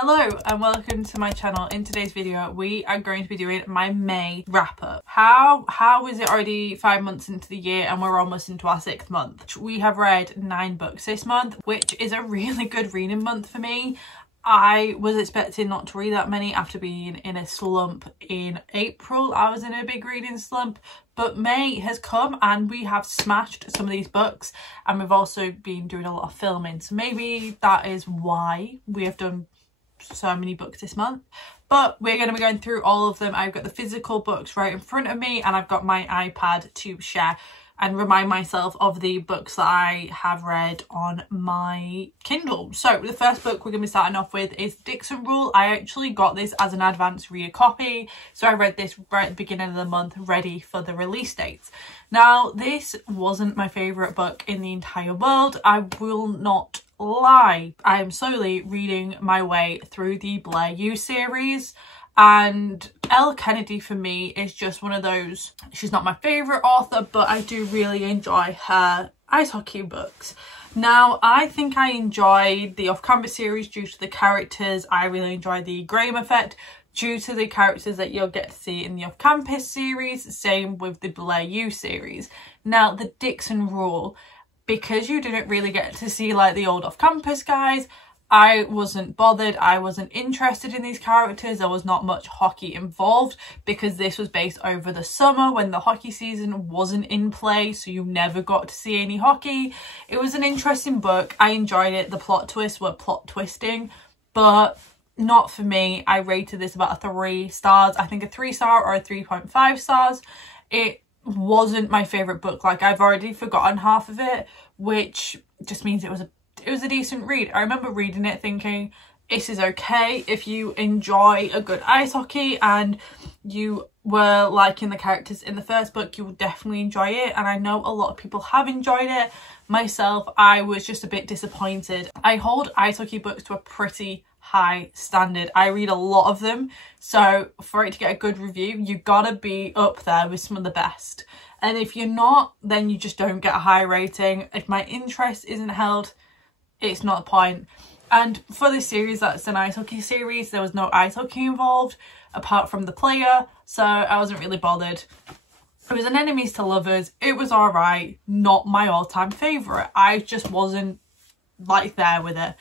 Hello and welcome to my channel. In today's video we are going to be doing my May wrap up. How is it already 5 months into the year and we're almost into our 6th month? We have read 9 books this month, which is a really good reading month for me. I was expecting not to read that many after being in a slump in April. I was in a big reading slump, but May has come and we have smashed some of these books, and we've also been doing a lot of filming, so maybe that is why we have done so many books this month. But we're going to be going through all of them. I've got the physical books right in front of me and I've got my iPad to share and remind myself of the books that I have read on my Kindle. So the first book we're going to be starting off with is Dixon Rule. I actually got this as an advanced reader copy, so I read this right at the beginning of the month, ready for the release dates. Now, this wasn't my favourite book in the entire world. I will not lie. I am slowly reading my way through the Blair You series, and Elle Kennedy for me is just one of those, she's not my favourite author, but I do really enjoy her ice hockey books. Now, I think I enjoyed the off-campus series due to the characters. I really enjoyed the Graham Effect due to the characters that you'll get to see in the off-campus series. Same with the Blair You series. Now, the Dixon Rule, because you didn't really get to see like the old off-campus guys, I wasn't bothered. I wasn't interested in these characters. There was not much hockey involved because this was based over the summer when the hockey season wasn't in play, so you never got to see any hockey. It was an interesting book. I enjoyed it. The plot twists were plot twisting, but not for me. I rated this about a 3 stars. I think a 3-star or a 3.5 stars. It wasn't my favourite book. Like, I've already forgotten half of it, which just means it was a decent read. I remember reading it thinking, this is okay. If you enjoy a good ice hockey and you were liking the characters in the first book, you will definitely enjoy it. And I know a lot of people have enjoyed it. Myself, I was just a bit disappointed. I hold ice hockey books to a pretty high standard. I read a lot of them, so for it to get a good review, you gotta be up there with some of the best. And if you're not, then you just don't get a high rating. If my interest isn't held, it's not the point. And for this series, that's an ice hockey series, there was no ice hockey involved apart from the player, so I wasn't really bothered. It was an enemies to lovers. It was alright, not my all-time favourite. I just wasn't like there with it.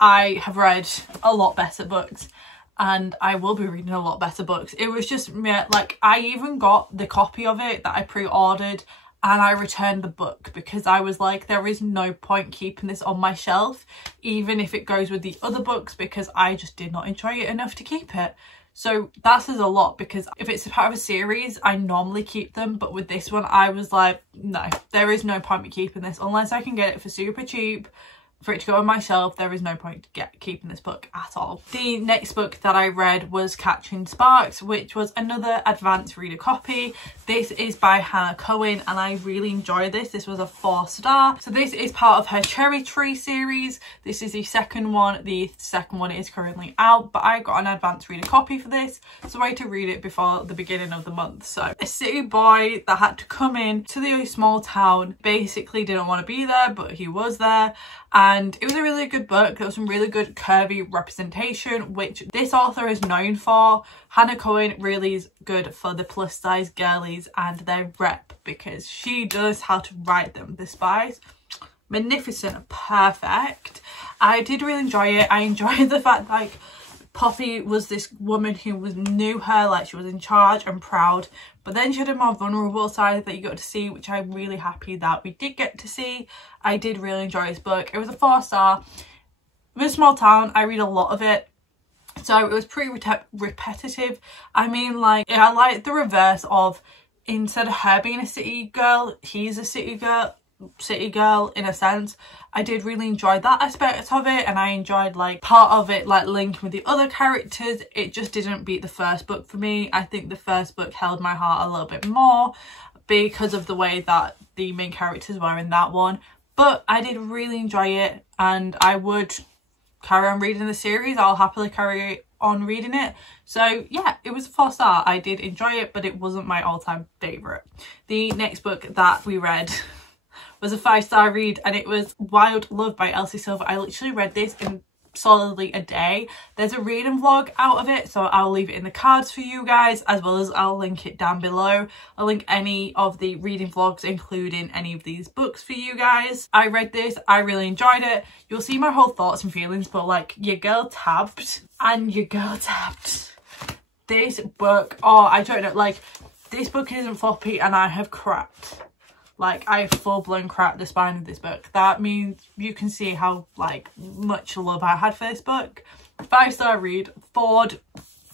I have read a lot better books and I will be reading a lot better books. It was just, like, I even got the copy of it that I pre-ordered and I returned the book because I was like, there is no point keeping this on my shelf, even if it goes with the other books, because I just did not enjoy it enough to keep it. So that says a lot, because if it's a part of a series, I normally keep them. But with this one, I was like, no, there is no point me keeping this unless I can get it for super cheap. For it to go on my shelf, there is no point to keeping this book at all. The next book that I read was Catching Sparks, which was another advanced reader copy. This is by Cowan and I really enjoyed this. This was a 4-star. So this is part of her Cherry Tree series. This is the second one. The second one is currently out, but I got an advanced reader copy for this, so I had to read it before the beginning of the month. So a city boy that had to come in to the small town, basically didn't want to be there, but he was there. And it was a really good book. There was some really good curvy representation, which this author is known for. Cowan really is good for the plus size girlies and their rep, because she knows how to write them. The spies, magnificent, perfect. I did really enjoy it. I enjoyed the fact, like, Poppy was this woman who knew her, like she was in charge and proud, but then she had a more vulnerable side that you got to see, which I'm really happy that we did get to see. I did really enjoy this book. It was a 4-star. It was a small town. I read a lot of it, so it was pretty repetitive. I mean, like, I like the reverse of, instead of her being a city girl, he's a city girl in a sense. I did really enjoy that aspect of it, and I enjoyed, like, part of it, like, linking with the other characters. It just didn't beat the first book for me. I think the first book held my heart a little bit more because of the way that the main characters were in that one, but I did really enjoy it and I would carry on reading the series. I'll happily carry on reading it. So yeah, it was a 4-star. I did enjoy it, but it wasn't my all-time favourite. The next book that we read was a 5-star read, and it was Wild Love by Elsie Silver. I literally read this in solidly a day. There's a reading vlog out of it, so I'll leave it in the cards for you guys, as well as I'll link it down below. I'll link any of the reading vlogs, including any of these books, for you guys. I read this, I really enjoyed it. You'll see my whole thoughts and feelings, but like, your girl tabbed and your girl tabbed. This book, oh, I don't know, like, this book isn't floppy and I have cracked. Like, I full-blown cracked the spine of this book. That means you can see how, like, much love I had for this book. 5-star read. Ford.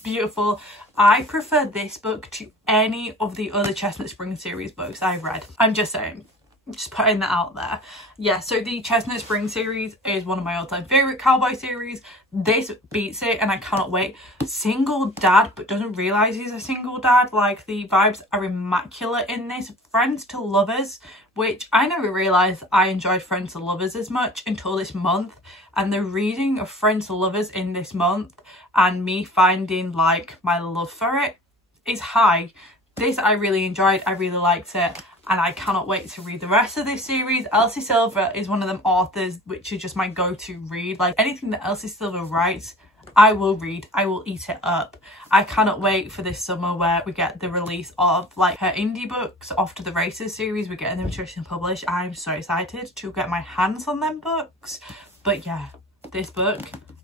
Beautiful. I prefer this book to any of the other Chestnut Spring series books I've read. I'm just saying. Just putting that out there. Yeah, so the Chestnut Spring series is one of my all-time favourite cowboy series. This beats it and I cannot wait. Single dad, but doesn't realise he's a single dad. Like, the vibes are immaculate in this. Friends to lovers, which I never realised I enjoyed Friends to lovers as much until this month. And the reading of Friends to lovers in this month and me finding, like, my love for it is high. This I really enjoyed. I really liked it. And I cannot wait to read the rest of this series. Elsie Silver is one of them authors which is just my go-to read. Like, anything that Elsie Silver writes, I will read. I will eat it up. I cannot wait for this summer where we get the release of, like, her indie books. Off to the Races series, we're getting them traditionally published. I'm so excited to get my hands on them books. But yeah, this book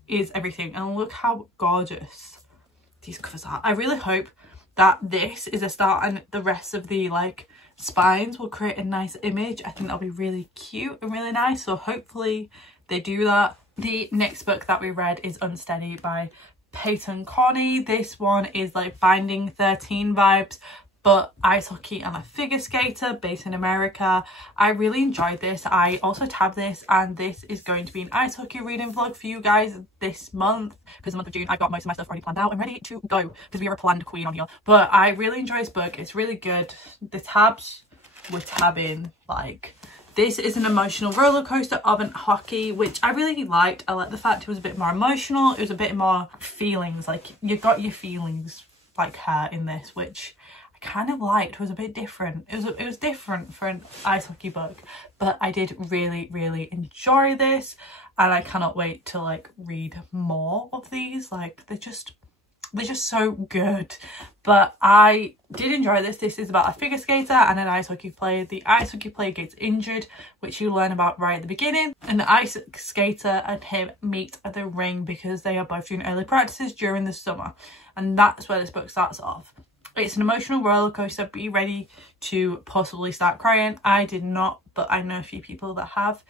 is everything. And look how gorgeous these covers are. I really hope that this is a start and the rest of the, like, spines will create a nice image. I think that'll be really cute and really nice, so hopefully they do that. The next book that we read is Unsteady by Peyton. This one is like Binding 13 vibes, but ice hockey and a figure skater based in America. I really enjoyed this. I also tabbed this, and this is going to be an ice hockey reading vlog for you guys this month, because the month of June I've got most of my stuff already planned out and ready to go, because we are a planned queen on here. But I really enjoy this book. It's really good. The tabs were tabbing. Like, this is an emotional roller coaster of an hockey, which I really liked. I liked the fact it was a bit more emotional. It was a bit more feelings, like you got your feelings like her in this, which I kind of liked. It was a bit different. It was different for an ice hockey book, but I did really enjoy this, and I cannot wait to, like, read more of these. Like, they're just so good. But I did enjoy this. This is about a figure skater and an ice hockey player. The ice hockey player gets injured, which you learn about right at the beginning, and the ice skater and him meet at the ring because they are both doing early practices during the summer, and that's where this book starts off. It's an emotional roller coaster. Be ready to possibly start crying. I did not, but I know a few people that have.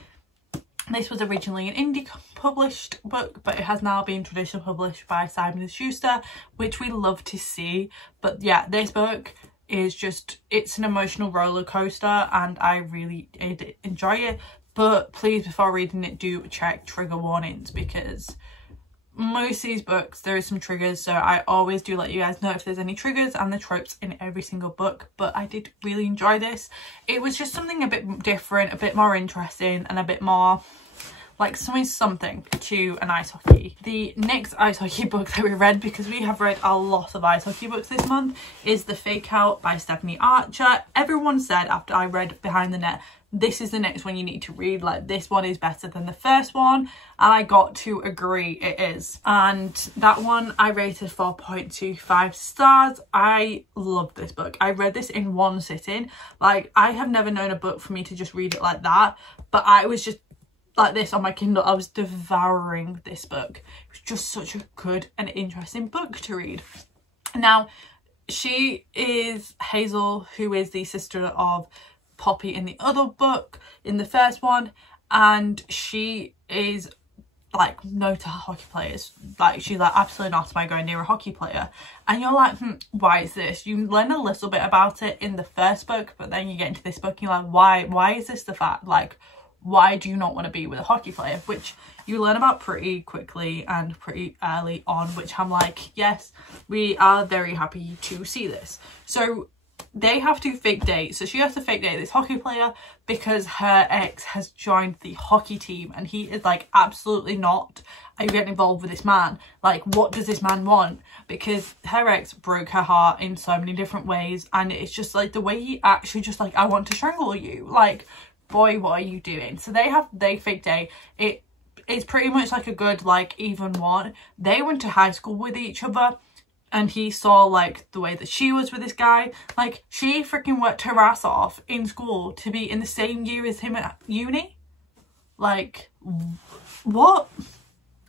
This was originally an indie published book, but it has now been traditionally published by Simon & Schuster, which we love to see. But yeah, this book is just, it's an emotional roller coaster, and I really did enjoy it. But please, before reading it, do check trigger warnings, because most of these books there is some triggers, so I always do let you guys know if there's any triggers and the tropes in every single book. But I did really enjoy this. It was just something a bit different, a bit more interesting, and a bit more like something to an ice hockey. The next ice hockey book that we read, because we have read a lot of ice hockey books this month, is The Fake Out by Stephanie Archer. Everyone said after I read Behind the Net, this is the next one you need to read. Like, this one is better than the first one, and I got to agree, it is. And that one I rated 4.25 stars. I loved this book. I read this in one sitting. Like, I have never known a book for me to just read it like that, but I was just like this on my Kindle. I was devouring this book. It was just such a good and interesting book to read. Now, she is Hazel, who is the sister of Poppy in the other book, in the first one, and she is like no to hockey players. Like, she's like, absolutely not am I going near a hockey player. And you're like, why is this? You learn a little bit about it in the first book, but then you get into this book and you're like, why is this the fact? Like, why do you not want to be with a hockey player? Which you learn about pretty quickly and pretty early on, which I'm like, yes, we are very happy to see this. So they have to fake date. So she has to fake date this hockey player because her ex has joined the hockey team, and he is like, absolutely not. Are you getting involved with this man? Like, what does this man want? Because her ex broke her heart in so many different ways, and it's just like the way he actually just like, I want to strangle you. Like, boy, what are you doing? So they fake date. it's pretty much like a good like even one. They went to high school with each other, and he saw like the way that she was with this guy. Like, she freaking worked her ass off in school to be in the same year as him at uni. Like, what?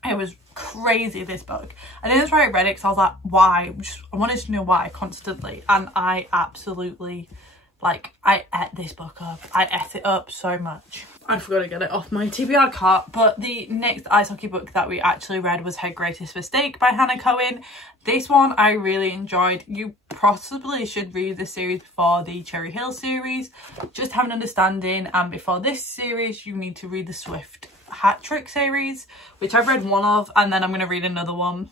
It was crazy, this book. And then that's why I read it, because I was like, why? I wanted to know why constantly. And I absolutely, like, I ate this book up. I ate it up so much. I forgot to get it off my TBR cart. But the next ice hockey book that we actually read was Her Greatest Mistake by Hannah Cowan. This one I really enjoyed. You possibly should read the series before the Cherry Hill series, just have an understanding. And before this series, you need to read the Swift Hat Trick series, which I've read one of, and then I'm going to read another one.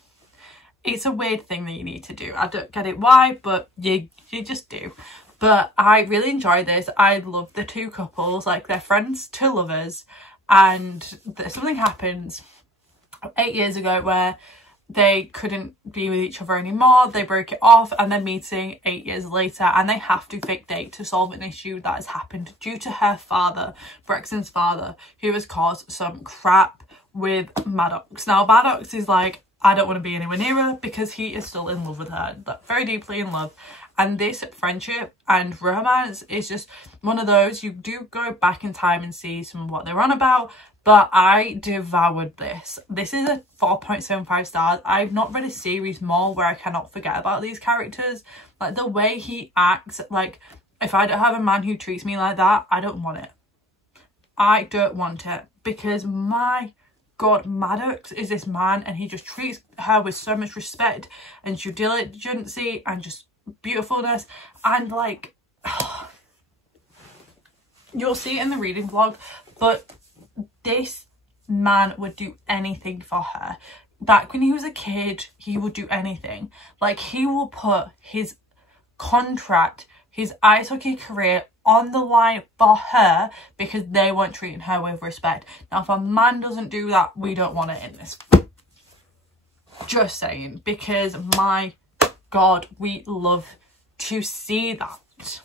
It's a weird thing that you need to do. I don't get it why, but you just do. But I really enjoy this. I love the two couples, like they're friends to lovers, and something happens 8 years ago where they couldn't be with each other anymore. They broke it off, and they're meeting 8 years later, and they have to fake date to solve an issue that has happened due to her father, Brexton's father, who has caused some crap with Maddox. Now, Maddox is like, I don't want to be anywhere near her, because he is still in love with her, like, very deeply in love. And this friendship and romance is just one of those, you do go back in time and see some of what they're on about, but I devoured this. This is a 4.75 stars. I've not read a series more where I cannot forget about these characters. Like, the way he acts, like, if I don't have a man who treats me like that, I don't want it. I don't want it, because my God, Maddox is this man, and he just treats her with so much respect and due diligence and just beautifulness. And like, you'll see it in the reading vlog, but this man would do anything for her. Back when he was a kid, he would do anything. Like, he will put his contract, his ice hockey career on the line for her, because they weren't treating her with respect. Now, if a man doesn't do that, we don't want it in this. Just saying, because my God, we love to see that.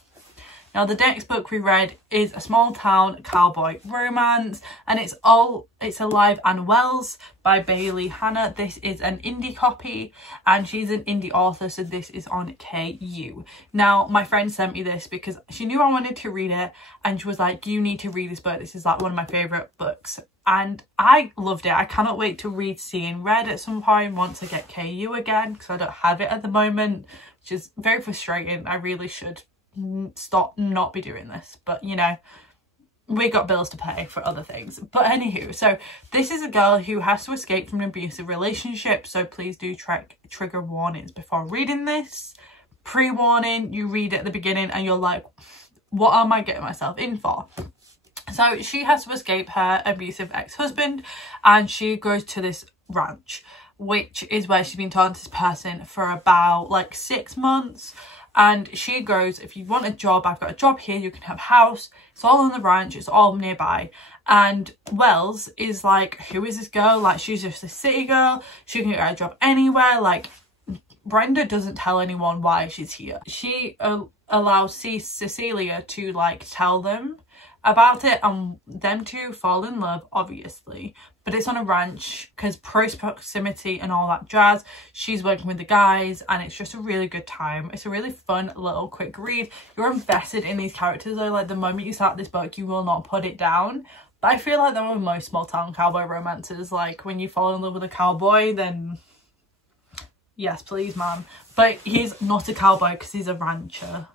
Now, the next book we read is A Small Town Cowboy Romance, and it's Alive and Wells by Bailey Hannah. This is an indie copy, and she's an indie author, so this is on KU. Now, my friend sent me this because she knew I wanted to read it, and she was like, you need to read this book. This is like one of my favourite books. And I loved it. I cannot wait to read Seeing Red at some point once I get KU again, because I don't have it at the moment, which is very frustrating. I really should not be doing this, but you know, we got bills to pay for other things. But anywho, so this is a girl who has to escape from an abusive relationship, so please do trigger warnings before reading this. Pre-warning, you read it at the beginning and you're like, what am I getting myself in for? So she has to escape her abusive ex-husband, and she goes to this ranch, which is where she's been talking to this person for about like 6 months. And she goes, if you want a job, I've got a job here, you can have a house. It's all on the ranch, it's all nearby. And Wells is like, who is this girl? Like, she's just a city girl. She can get a job anywhere. Like, Brenda doesn't tell anyone why she's here. She allows Cecilia to like tell them about it, and them two fall in love, obviously. But it's on a ranch, because proximity and all that jazz. She's working with the guys, and it's just a really good time. It's a really fun little quick read. You're invested in these characters though. Like, the moment you start this book, you will not put it down. But I feel like that with most small town cowboy romances, like when you fall in love with a cowboy, then yes please ma'am. But he's not a cowboy because he's a rancher,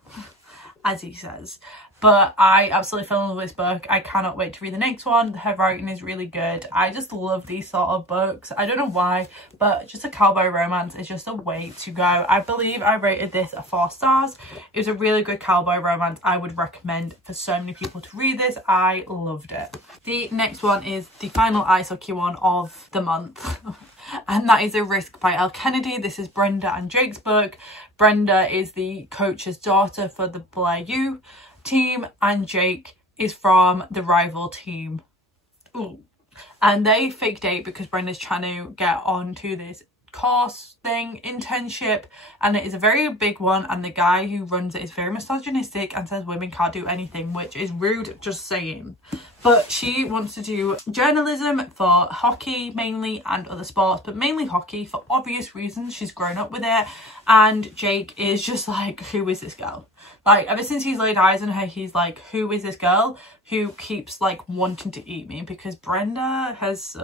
as he says. But I absolutely fell in love with this book. I cannot wait to read the next one. Her writing is really good. I just love these sort of books. I don't know why, but just a cowboy romance is just a way to go. I believe I rated this a 4 stars. It was a really good cowboy romance. I would recommend for so many people to read this. I loved it. The next one is the final ice hockey one of the month. And that is A Risk by Elle Kennedy. This is Brenda and Jake's book. Brenda is the coach's daughter for the Blair U team, and Jake is from the rival team. Ooh. And they fake date because Brenda's trying to get on to this course thing, internship, and it is a very big one, and the guy who runs it is very misogynistic and says women can't do anything, which is rude, just saying. But she wants to do journalism for hockey mainly and other sports, but mainly hockey for obvious reasons. She's grown up with it, and Jake is just like, who is this girl? Like, ever since he's laid eyes on her, he's like, who is this girl who keeps like wanting to eat me? Because Brenda has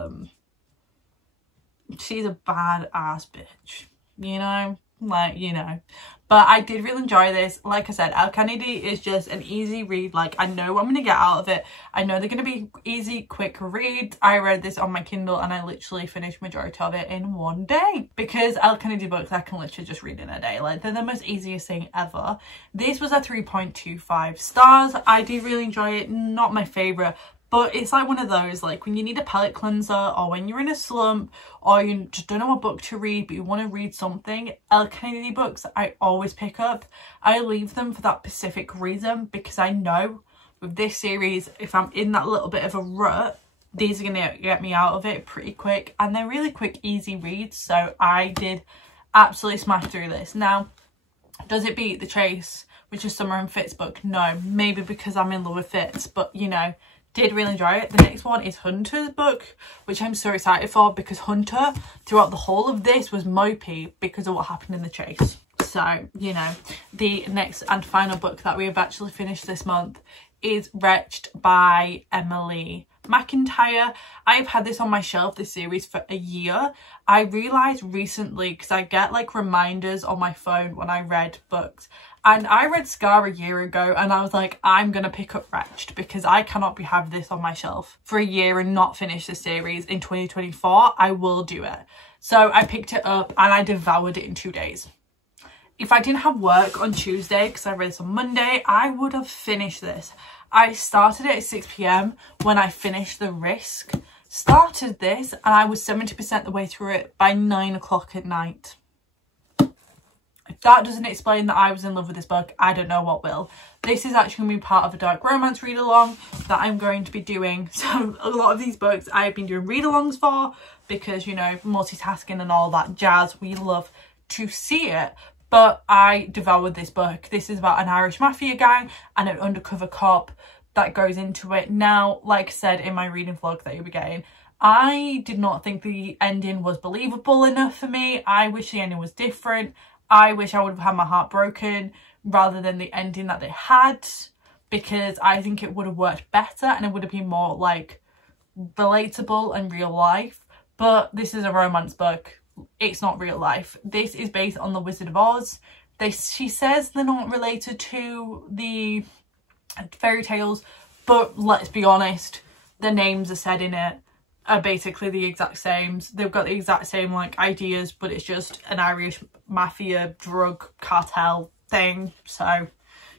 she's a bad ass bitch, you know, like, you know. But I did really enjoy this. Like I said, Elle Kennedy is just an easy read. Like, I know what I'm gonna get out of it. I know they're gonna be easy, quick reads. I read this on my Kindle and I literally finished majority of it in one day, because Elle Kennedy books I can literally just read in a day. Like, they're the most easiest thing ever. This was a 3.25 stars. I did really enjoy it. Not my favorite, but it's like one of those, like, when you need a palate cleanser, or when you're in a slump, or you just don't know what book to read but you want to read something. Elle Kennedy books I always pick up. I leave them for that specific reason, because I know with this series, if I'm in that little bit of a rut, these are going to get me out of it pretty quick, and they're really quick, easy reads. So I did absolutely smash through this. Now, does it beat The Chase, which is Summer and Fitz book? No, maybe because I'm in love with Fitz, but you know, did really enjoy it. The next one is Hunter's book, which I'm so excited for, because Hunter throughout the whole of this was mopey because of what happened in The Chase. So, you know, the next and final book that we have actually finished this month is Wretched by Emily McIntire. I've had this on my shelf, this series, for a year. I realised recently, because I get like reminders on my phone when I read books, and I read Scar a year ago, and I was like, I'm gonna pick up Wretched, because I cannot have this on my shelf for a year and not finish the series in 2024. I will do it. So I picked it up and I devoured it in 2 days. If I didn't have work on Tuesday, because I read this on Monday, I would have finished this. I started it at 6 p.m. when I finished The Risk. Started this and I was 70% the way through it by 9 o'clock at night. If that doesn't explain that I was in love with this book, I don't know what will. This is actually going to be part of a dark romance read along that I'm going to be doing. So a lot of these books I've been doing read alongs for, because, you know, multitasking and all that jazz, we love to see it. But I devoured this book. This is about an Irish mafia gang and an undercover cop that goes into it. Now, like I said in my reading vlog that you'll be getting, I did not think the ending was believable enough for me. I wish the ending was different. I wish I would have had my heart broken rather than the ending that they had, because I think it would have worked better and it would have been more like relatable and real life. But this is a romance book. It's not real life. This is based on The Wizard of Oz. She says they're not related to the fairy tales, but let's be honest, the names are said in it are basically the exact same. They've got the exact same like ideas, but it's just an Irish mafia drug cartel thing. So,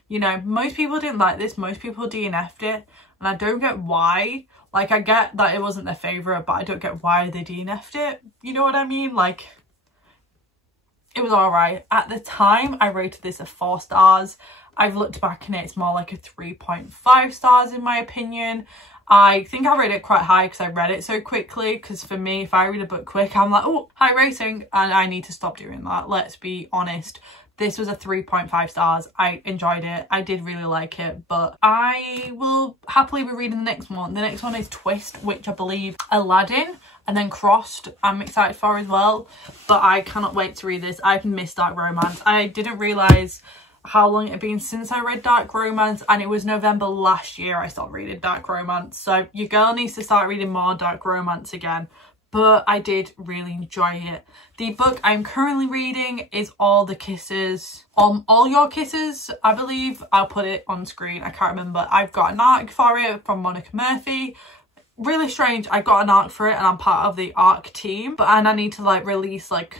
you know, most people didn't like this. Most people DNF'd it, and I don't get why. Like, I get that it wasn't their favourite, but I don't get why they DNF'd it. You know what I mean? Like, it was alright. At the time, I rated this a 4 stars. I've looked back and it's more like a 3.5 stars in my opinion. I think I rated it quite high because I read it so quickly, because for me, if I read a book quick, I'm like, oh, high rating, and I need to stop doing that. Let's be honest. This was a 3.5 stars. I enjoyed it. I did really like it, but I will happily be reading the next one. The next one is Twist, which I believe Aladdin and then Crossed I'm excited for as well, but I cannot wait to read this. I've missed dark romance. I didn't realise how long it had been since I read dark romance, and it was November last year I stopped reading dark romance. So your girl needs to start reading more dark romance again. But I did really enjoy it. The book I'm currently reading is All the Kisses. All Your Kisses, I believe. I'll put it on screen. I can't remember. I've got an arc for it from Monica Murphy. Really strange. I got an arc for it and I'm part of the arc team. And I need to like release like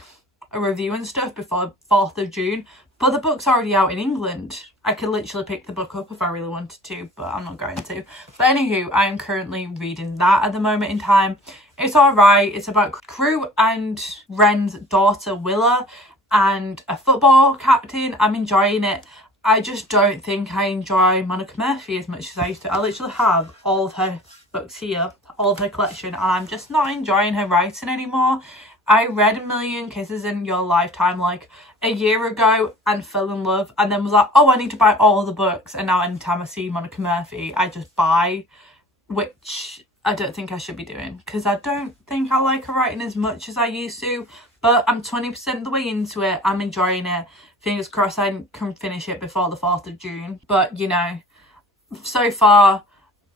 a review and stuff before 4th of June. But the book's already out in England. I could literally pick the book up if I really wanted to, but I'm not going to. But anywho, I'm currently reading that at the moment in time. It's alright. It's about Crew and Ren's daughter Willa and a football captain. I'm enjoying it. I just don't think I enjoy Monica Murphy as much as I used to. I literally have all of her books here, all of her collection, and I'm just not enjoying her writing anymore. I read A Million Kisses in Your Lifetime like a year ago and fell in love, and then was like, oh, I need to buy all the books, and now anytime I see Monica Murphy I just buy, which I don't think I should be doing because I don't think I like her writing as much as I used to, but I'm 20% of the way into it. I'm enjoying it. Fingers crossed I can finish it before the 4th of June. But, you know, so far,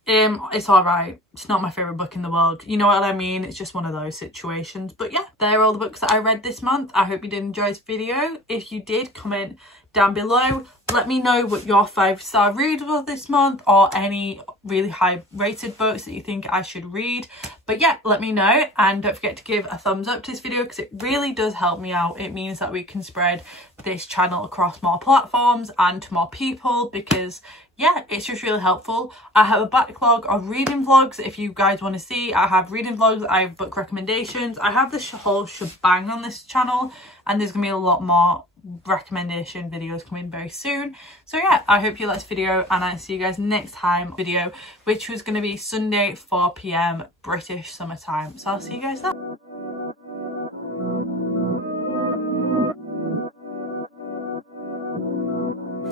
it's alright. It's not my favourite book in the world. You know what I mean? It's just one of those situations. But yeah, they're all the books that I read this month. I hope you did enjoy this video. If you did, comment down below. Let me know what your 5-star read was this month, or any really high rated books that you think I should read. But yeah, let me know, and don't forget to give a thumbs up to this video because it really does help me out. It means that we can spread this channel across more platforms and to more people, because yeah, it's just really helpful. I have a backlog of reading vlogs if you guys want to see. I have reading vlogs, I have book recommendations, I have this whole shebang on this channel, and there's gonna be a lot more recommendation videos coming very soon. So yeah, I hope you liked this video, and I'll see you guys next time video, which was going to be Sunday 4 PM British summertime. So I'll see you guys then.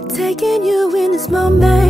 Taking you in this moment.